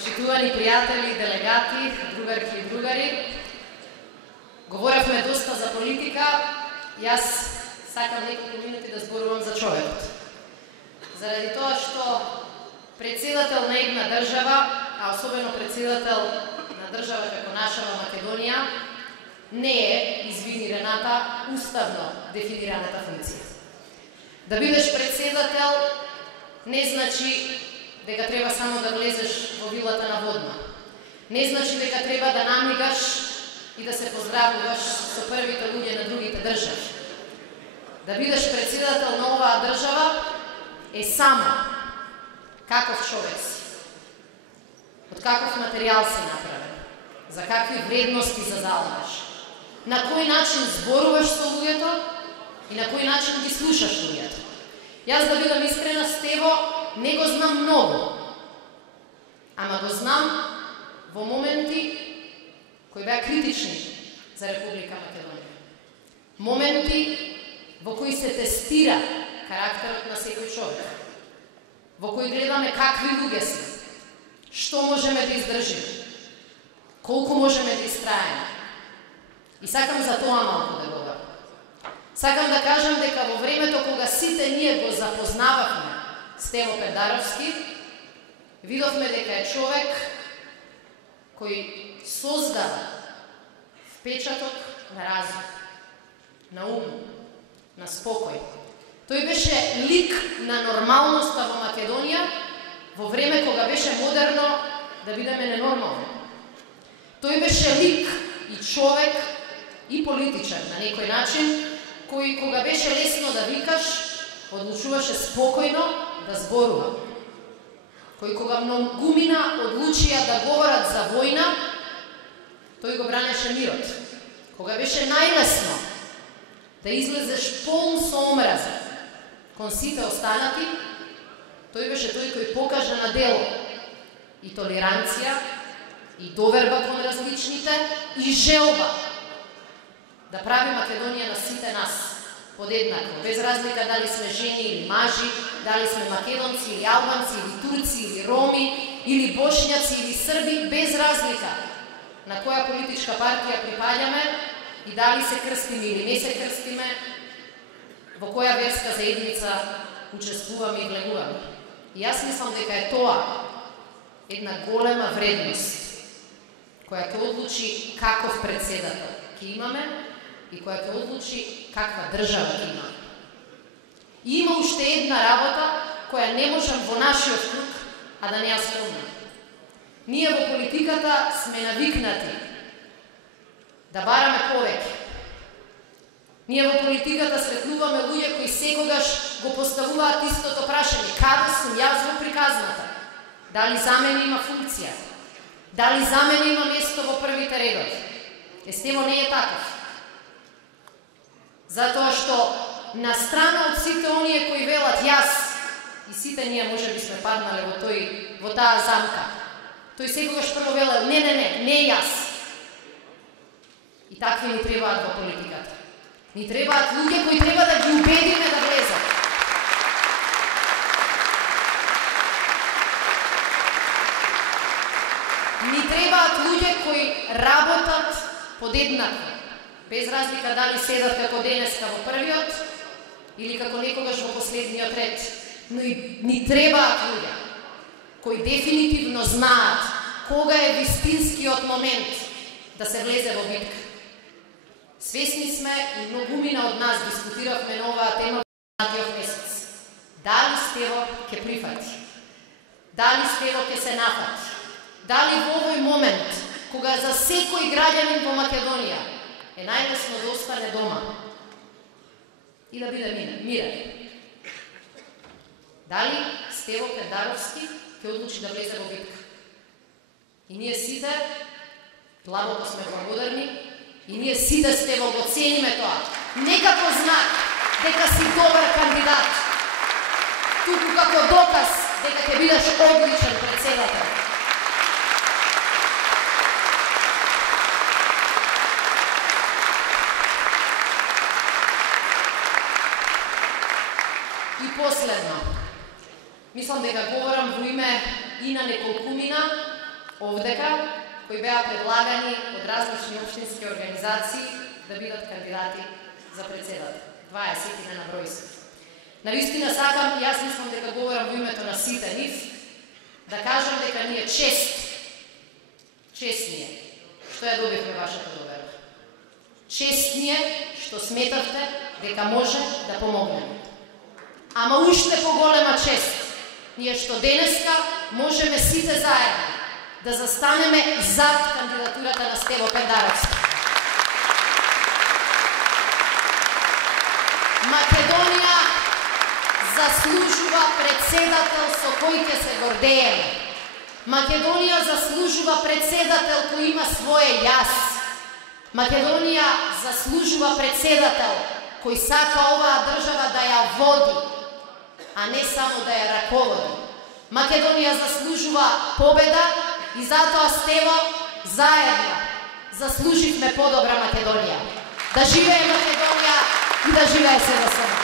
Почитувани пријатели, делегати, другарки и другари, говоревме доста за политика, јас сакам неколку минути да зборувам за човекот. Заради тоа што председател на една држава, а особено председател на држава како нашава Македонија, не е извинираната, уставно дефинираната функција. Да бидеш председател не значи дека треба само да влезеш во вилата на Водна. Не значи дека треба да намигаш и да се поздравуваш со првите луѓе на другите држави. Да бидеш председател на оваа држава е само каков човек си, од каков материјал си направен, за какви вредности се залагаш, на кој начин зборуваш со луѓето и на кој начин ги слушаш луѓето. Јас да бидам искрена, Стево не го знам многу, ама го знам во моменти кои беа критични за Република Македонија. Моменти во кои се тестира карактерот на секој човек, во кои гледаме какви луѓе сме, што можеме да издржиме, колку можеме да истраеме. И сакам за тоа малку да говорам. Сакам да кажам дека во времето кога сите ние го запознававме Стево Педаровски, видовме дека е човек кој создава впечаток на разум, на ум, на спокој. Тој беше лик на нормалноста во Македонија во време кога беше модерно да бидеме ненормални. Тој беше лик и човек и политичар на некој начин, кој кога беше лесно да викаш, одлучуваше спокојно да зборува. Кој кога многумина одлучија да говорат за војна, тој го бранеше мирот. Кога беше најлесно да излезеш полн со омраза кон сите останати, тој беше тој кој покажа на дело и толеранција, и доверба кон различните, и желба да прави Македонија на сите нас подеднакво, без разлика дали сме жени или мажи, дали сме македонци или албанци или турци или роми или бошњаци или срби, без разлика на која политичка партија припаѓаме и дали се крстиме или не се крстиме, во која верска заедница учествуваме и влегуваме. И јас мислам дека е тоа една голема вредност која ќе одлучи каков председател ќе имаме и која ќе одлучи каква држава ќе имаме. И има уште една работа која не можам во нашиот круг, а да не ја спомнам. Ние во политиката сме навикнати да бараме повеќе. Ние во политиката сретнуваме луѓе кои секогаш го поставуваат истото прашање: каде сум јас во приказната? Дали за мене има функција? Дали за мене има место во првите редови? Стево не е таков. Затоа што на страна од сите оние кои велат јас, и сите ние може би сме паднале во таа замка, тој секогаш прво велел не јас. И такви ни требаат во политиката. Ни требаат луѓе кои треба да ги убедиме да влезат. Ни требаат луѓе кои работат подеднакво, без разлика дали седат како денеска во првиот или како некогаш во последниот ред. Но и ни требаат луѓе кои дефинитивно знаат кога е вистинскиот момент да се влезе во битка. Свесни сме и многумина од нас дискутиравме на оваа тема во минатиот месец. Дали Стево ќе прифати? Дали Стево ќе се нафати? Дали во овој момент, кога за секој граѓанин во Македонија е најлесно да остане дома и да биде мирен, дали Стево Педаровски ќе одлучи да влезе во битка? И ние сите длабоко сме благодарни и ние сите Стево го цениме тоа. Не како знак дека си добар кандидат, туку како доказ дека ќе бидеш одличен председател. И последно, мислам дека говорам во име и на неколкумина, овдека, кои беа предлагани од различни општински организации да бидат кандидати за председател. 20 на број се. Навистина сакам, јас мислам дека говорам во името на сите нив, да кажам дека ни е чест ни е што ја добивме вашата доверба. Чест ни е што сметавте дека може да помогнеме. Ама уште поголема чест ни е што денеска можеме сите заедно да застанеме зад кандидатурата на Стево Пендаровски. Македонија заслужува председател со кој ќе се гордееме. Македонија заслужува председател кој има свое јас. Македонија заслужува председател кој сака оваа држава да ја води, а не само да ја раководи. Македонија заслужува победа и затоа Стево заедно заслуживме подобра Македонија. Да живее Македонија и да живее СДСМ.